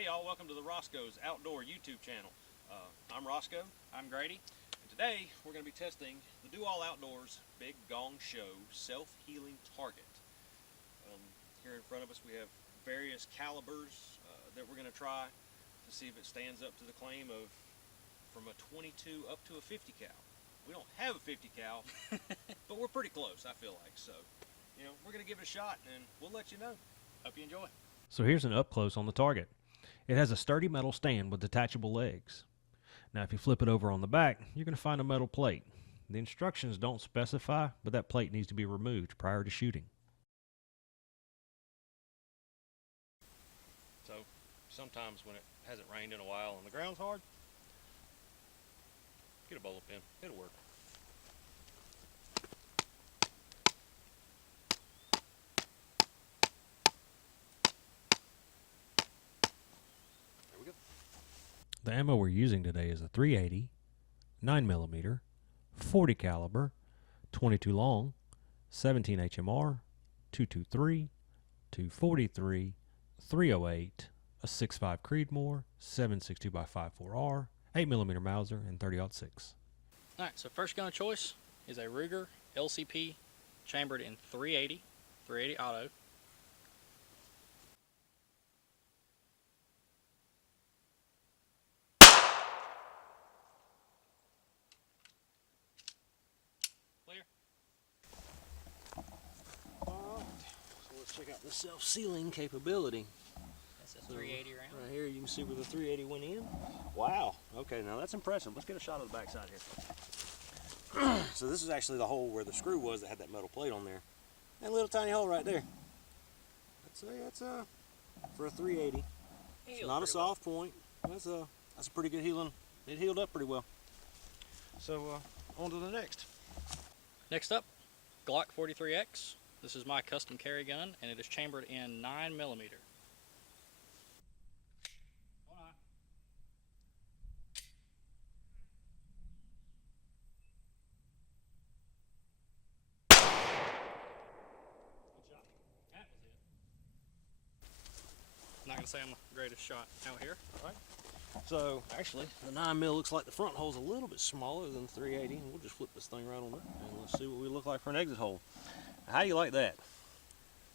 Hey y'all, welcome to the Roscoe's Outdoor YouTube channel. I'm Roscoe. I'm Grady. And today we're going to be testing the Do All Outdoors Big Gong Show Self-Healing Target. Here in front of us we have various calibers that we're going to try to see if it stands up to the claim of from a 22 up to a 50 cal. We don't have a 50 cal, but we're pretty close, I feel like. So, we're going to give it a shot and we'll let you know. Hope you enjoy. So here's an up close on the target. It has a sturdy metal stand with detachable legs. Now if you flip it over on the back, you're going to find a metal plate. The instructions don't specify, but that plate needs to be removed prior to shooting. So sometimes when it hasn't rained in a while and the ground's hard, get a bowler pin, it'll work. The ammo we're using today is a 380, 9mm, 40 caliber, 22 long, 17 HMR, 223, 243, 308, a 6.5 Creedmoor, 7.62x5.4R, 8mm Mauser, and 30-06. Alright, so first gun of choice is a Ruger LCP chambered in 380 auto. Clear. Alright, so let's check out the self-sealing capability. That's a 380 round. Right here you can see where the 380 went in. Wow, okay, now that's impressive. Let's get a shot of the backside here. So this is actually the hole where the screw was that had that metal plate on there. That little tiny hole right there. That's for a 380. It's not a soft point. That's a pretty good healing. It healed up pretty well. So on to the next. Next up, Glock 43X. This is my custom carry gun, and it is chambered in 9mm. Not gonna say I'm the greatest shot out here. Right. So actually, the 9mm looks like the front hole's a little bit smaller than the 380, and we'll just flip this thing right on there, and let's see what we look like for an exit hole. How do you like that?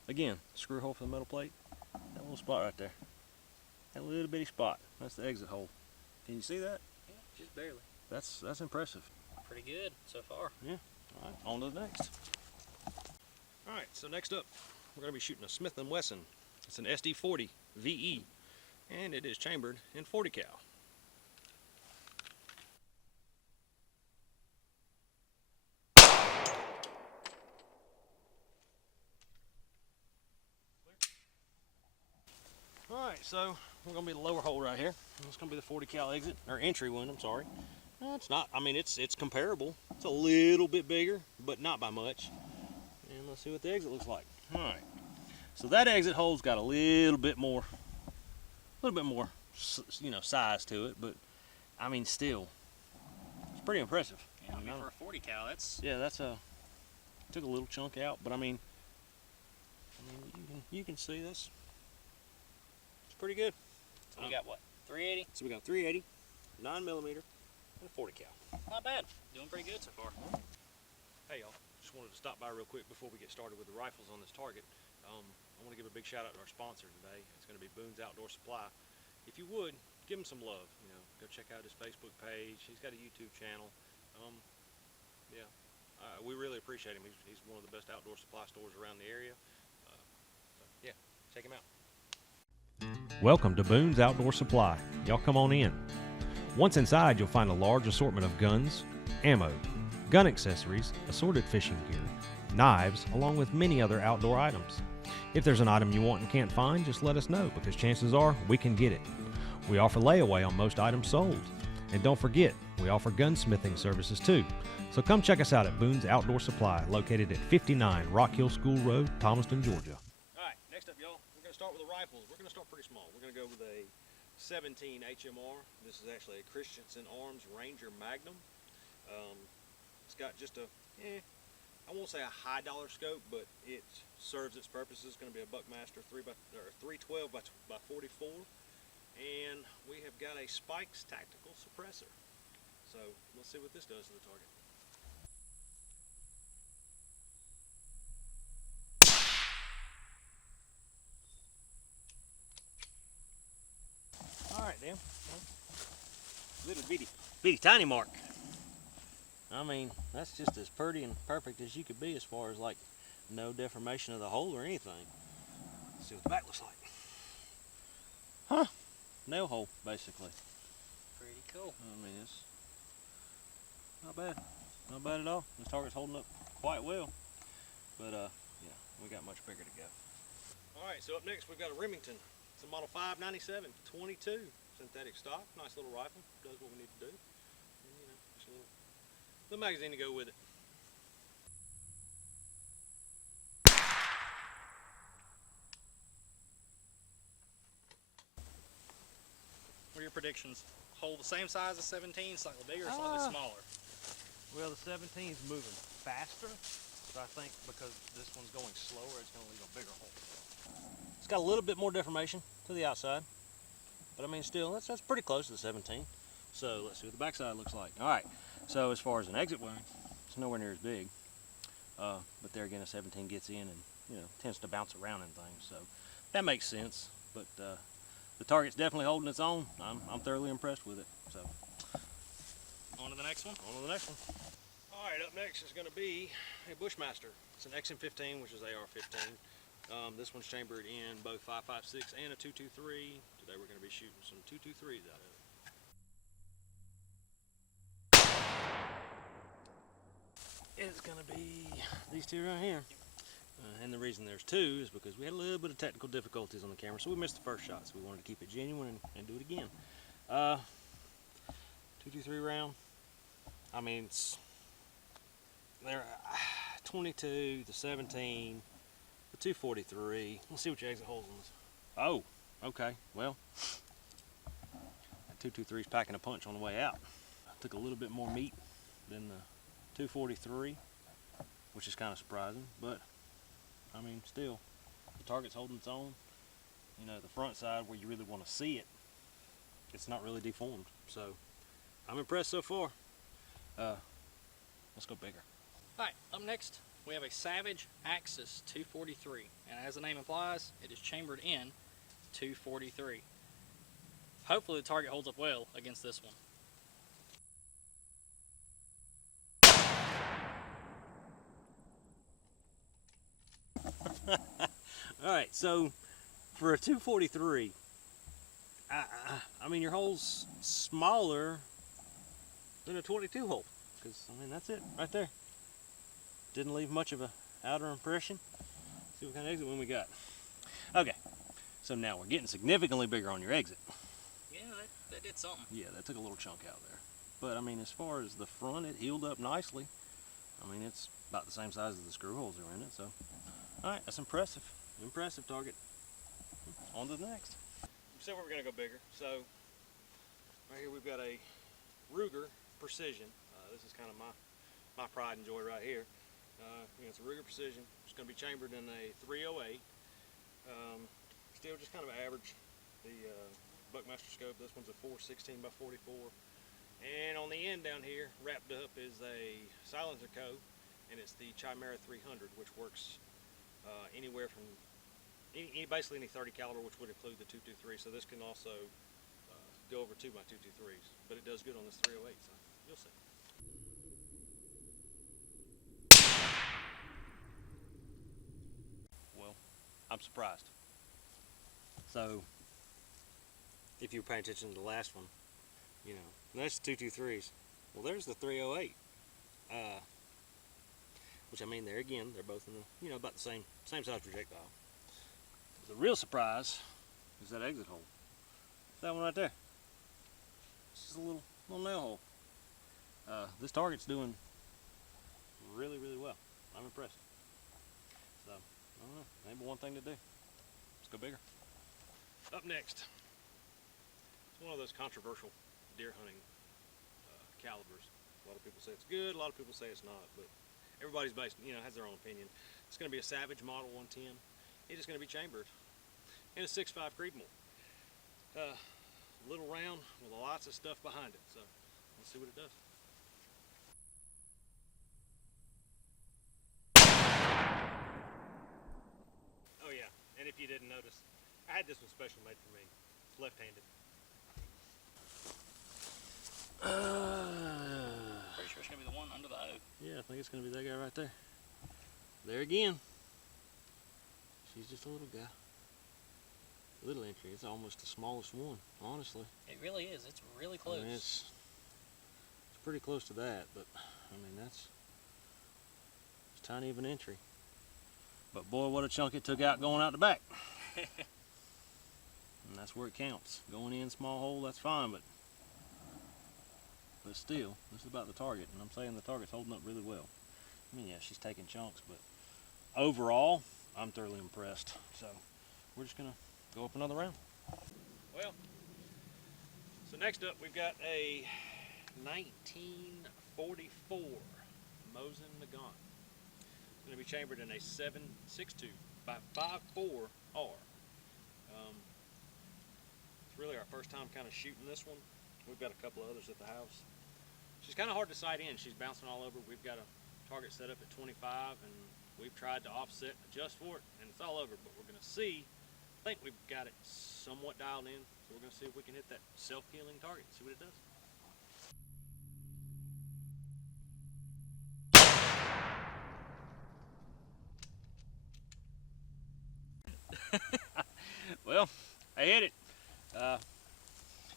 Again, screw hole for the metal plate. That little spot right there. That little bitty spot. That's the exit hole. Can you see that? Yeah, just barely. That's impressive. Pretty good so far. Yeah. All right, on to the next. All right, so next up, we're going to be shooting a Smith & Wesson. It's an SD40 VE, and it is chambered in 40 cal. All right, so we're going to be the lower hole right here. It's going to be the 40 cal exit, or entry one, I'm sorry. It's not, I mean, it's comparable. It's a little bit bigger, but not by much. And let's see what the exit looks like. All right. So that exit hole's got a little bit more, size to it, but I mean, still, it's pretty impressive. Yeah, I mean, for a 40 cal, that's took a little chunk out, but I mean, you can see this. It's pretty good. So we got what? 380? So we got 380, 9mm, and a 40 cal. Not bad. Doing pretty good so far. Hey y'all, just wanted to stop by real quick before we get started with the rifles on this target. I want to give a big shout out to our sponsor today. It's going to be Boone's Outdoor Supply. If you would, give him some love. Go check out his Facebook page. He's got a YouTube channel. We really appreciate him. He's one of the best outdoor supply stores around the area. Yeah, check him out. Welcome to Boone's Outdoor Supply. Y'all come on in. Once inside, you'll find a large assortment of guns, ammo, gun accessories, assorted fishing gear, knives, along with many other outdoor items. If there's an item you want and can't find, just let us know, because chances are we can get it. We offer layaway on most items sold. And don't forget, we offer gunsmithing services too. So come check us out at Boone's Outdoor Supply, located at 59 Rock Hill School Road, Thomaston, Georgia. Alright, next up y'all, we're going to start with the rifles. We're going to start pretty small. We're going to go with a 17 HMR. This is actually a Christensen Arms Ranger Magnum. It's got just a, I won't say a high dollar scope, but it serves its purposes. It's going to be a Buckmaster 312 by 44. And we have got a Spikes tactical suppressor. So let's see what this does to the target. Alright then, little bitty tiny mark. I mean, that's just as pretty and perfect as you could be as far as like no deformation of the hole or anything. Let's see what the back looks like. Huh, nail hole basically. Pretty cool. I mean, it's not bad, not bad at all. This target's holding up quite well, but yeah, we got much bigger to go. Alright, so up next we've got a Remington. It's a model 597 22 synthetic stock. Nice little rifle, does what we need to do. And, you know, just a little magazine to go with it. What are your predictions? Hole the same size as 17, slightly bigger, or slightly smaller? Well, the 17 is moving faster, so I think because this one's going slower, it's going to leave a bigger hole. It's got a little bit more deformation to the outside, but I mean, still, that's pretty close to the 17. So let's see what the backside looks like. All right, so as far as an exit wound, it's nowhere near as big, but there again, a 17 gets in and, you know, tends to bounce around and things, so that makes sense. But the target's definitely holding its own. I'm thoroughly impressed with it. So On to the next one. on to the next one. All right, up next is going to be a Bushmaster. It's an XM15, which is AR-15. This one's chambered in both 5.56 and a 2.23. Today we're going to be shooting some 2.23s out of it. It's going to be these two right here. And the reason there's two is because we had a little bit of technical difficulties on the camera, so we missed the first shot, so we wanted to keep it genuine and do it again. 2.23 round. I mean, they're 22, the 17, the 243. Let's see what your exit holes on this. Oh, okay. Well, that 223 is packing a punch on the way out. I took a little bit more meat than the 243, which is kind of surprising, but I mean, still, the target's holding its own. You know, the front side where you really want to see it, it's not really deformed. So, I'm impressed so far. Let's go bigger. All right, up next, we have a Savage Axis 243. And as the name implies, it is chambered in 243. Hopefully the target holds up well against this one. All right, so for a 243, I mean, your hole's smaller than a 22 hole, because I mean, that's it right there. Didn't leave much of a outer impression. See what kind of exit one we got. Okay, so now we're getting significantly bigger on your exit. Yeah, that did something. Yeah, that took a little chunk out there. But I mean, as far as the front, it healed up nicely. I mean, it's about the same size as the screw holes that are in it, so. All right, that's impressive. Impressive target. On to the next. We said we were gonna go bigger, so right here we've got a Ruger Precision. This is kind of my pride and joy right here. You know, it's a Ruger Precision. It's gonna be chambered in a 308. Still just kind of average. The Buckmaster scope, this one's a 416 by 44. And on the end down here, wrapped up is a silencer coat, and it's the Chimera 300, which works anywhere from basically any 30 caliber, which would include the 223. So this can also go over 2 by 223s, but it does good on this 308. So you'll see. Well, I'm surprised. So if you were paying attention to the last one, you know, that's the 223s. Well, there's the 308. Which I mean, there again, they're both in the, you know, about the same size projectile. The real surprise is that exit hole. That one right there. It's just a little nail hole. This target's doing really, really well. I'm impressed. So, I don't know, maybe one thing to do. Let's go bigger. Up next, it's one of those controversial deer hunting calibers. A lot of people say it's good, a lot of people say it's not, but everybody's based, you know, has their own opinion. It's going to be a Savage Model 110. It is going to be chambered in a 6.5 Creedmoor. lots of stuff behind it. So let's see what it does. Oh yeah, and if you didn't notice, I had this one special made for me. It's left-handed. Pretty sure it's gonna be the one under the O. Yeah, I think it's gonna be that guy right there. There again. She's just a little guy. Little entry. It's almost the smallest one, honestly. It really is. It's really close. I mean, it's pretty close to that, but I mean it's tiny of an entry. But boy, what a chunk it took out going out the back. And that's where it counts. Going in small hole, that's fine, but still, this is about the target, and I'm saying the target's holding up really well. I mean, yeah, she's taking chunks, but overall, I'm thoroughly impressed. So we're just gonna go up another round. Well, so next up we've got a 1944 Mosin Nagant. It's going to be chambered in a 7.62 by 5.4 R. It's really our first time kind of shooting this one. We've got a couple of others at the house. She's kind of hard to sight in. She's bouncing all over. We've got a target set up at 25, and we've tried to offset, adjust for it, and it's all over. But we're going to see. I think we've got it somewhat dialed in, so we're going to see if we can hit that self-healing target, see what it does. Well, I hit it.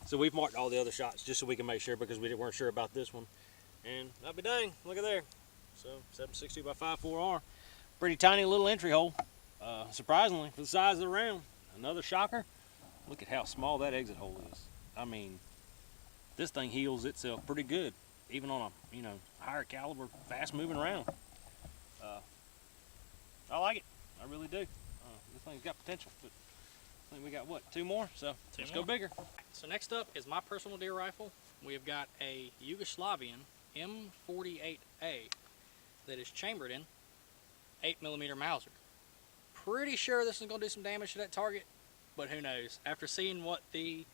So we've marked all the other shots just so we can make sure, because we weren't sure about this one. And I'll be dang, look at there. So 7.62 by 5.4 R. Pretty tiny little entry hole. Surprisingly, for the size of the round. Another shocker. Look at how small that exit hole is. I mean, this thing heals itself pretty good, even on a higher caliber, fast moving round. I like it. I really do. This thing's got potential. But I think we got what, two more? So let's go bigger. So next up is my personal deer rifle. We have got a Yugoslavian M48A that is chambered in 8mm Mauser. Pretty sure this is going to do some damage to that target, but who knows? After seeing what the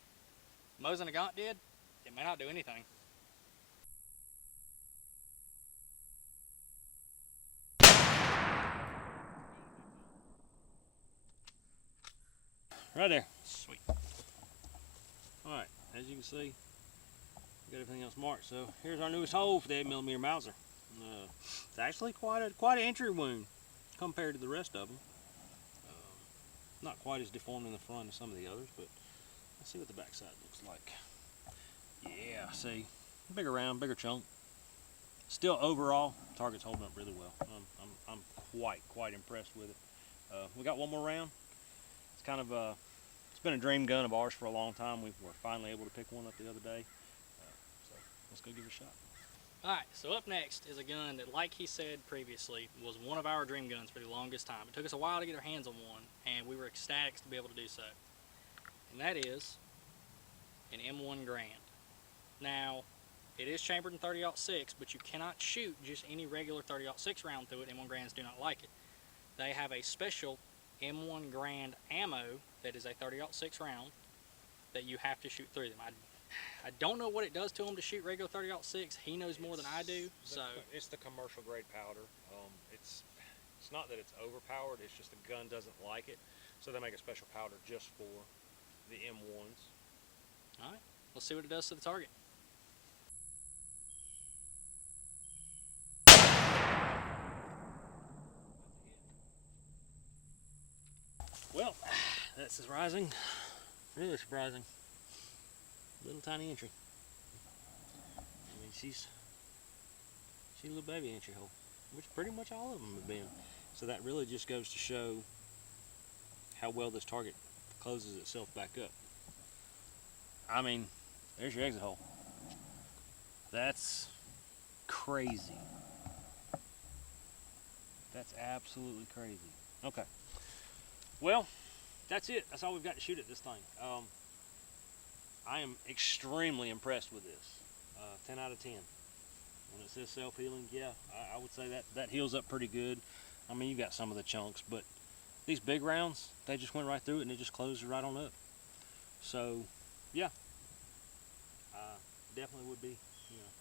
Mosin Nagant did, it may not do anything. Right there. Sweet. Alright, as you can see, we got everything else marked. So here's our newest hole for the 8mm Mauser. It's actually quite an entry wound compared to the rest of them. Not quite as deformed in the front as some of the others, but let's see what the backside looks like. Yeah, see, bigger round, bigger chunk. Still, overall, target's holding up really well. I'm quite impressed with it. We got one more round. It's kind of it's been a dream gun of ours for a long time. We were finally able to pick one up the other day. So let's go give it a shot. Alright, so up next is a gun that, like he said previously, was one of our dream guns for the longest time. It took us a while to get our hands on one, and we were ecstatic to be able to do so. And that is an M1 Grand. Now, it is chambered in 30-06, but you cannot shoot just any regular 30-06 round through it. M1 Grands do not like it. They have a special M1 Grand ammo that is a 30-06 round that you have to shoot through them. I don't know what it does to them to shoot regular 30-06. He knows more than I do. It's the commercial grade powder. It's not that it's overpowered. It's just the gun doesn't like it, so they make a special powder just for the M1s. All right, let's see what it does to the target. Well, that's surprising. Really surprising. Little tiny entry. I mean, she's a little baby entry hole, which pretty much all of them have been. So that really just goes to show how well this target closes itself back up. I mean, there's your exit hole. That's crazy. That's absolutely crazy. Okay. Well, that's it. That's all we've got to shoot at this thing. I am extremely impressed with this. 10 out of 10. When it says self-healing, yeah, I would say that heals up pretty good. I mean, you got some of the chunks, but these big rounds, they just went right through it and it just closed right on up. So, yeah, definitely would be, you know,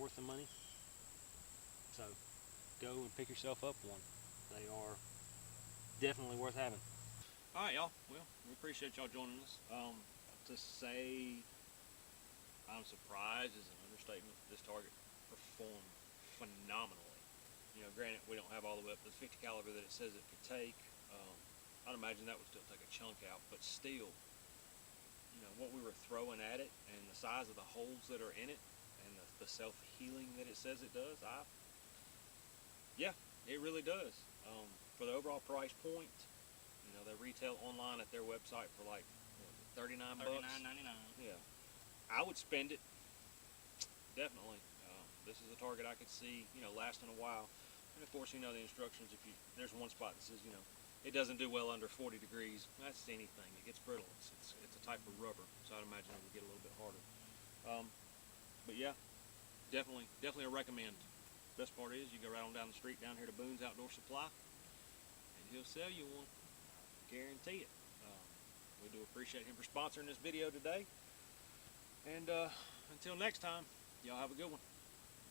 worth the money. So go and pick yourself up one. They are definitely worth having. All right, y'all. Well, we appreciate y'all joining us. To say I'm surprised is an understatement. This target performed phenomenally. You know, granted, we don't have all the way up to the 50 caliber that it says it could take. I'd imagine that would still take a chunk out, but still, you know, what we were throwing at it and the size of the holes that are in it and the self-healing that it says it does, yeah, it really does. For the overall price point, you know, they retail online at their website for like, what was it, 39 bucks? $39.99. Yeah, I would spend it, definitely. This is a target I could see, you know, lasting a while. And of course, you know the instructions. If you there's one spot that says, you know, it doesn't do well under 40 degrees. That's anything. It gets brittle. It's a type of rubber, so I'd imagine it would get a little bit harder. But yeah, definitely a recommend. Best part is you go right on down the street down here to Boone's Outdoor Supply, and he'll sell you one. Guarantee it. We do appreciate him for sponsoring this video today. And until next time, y'all have a good one.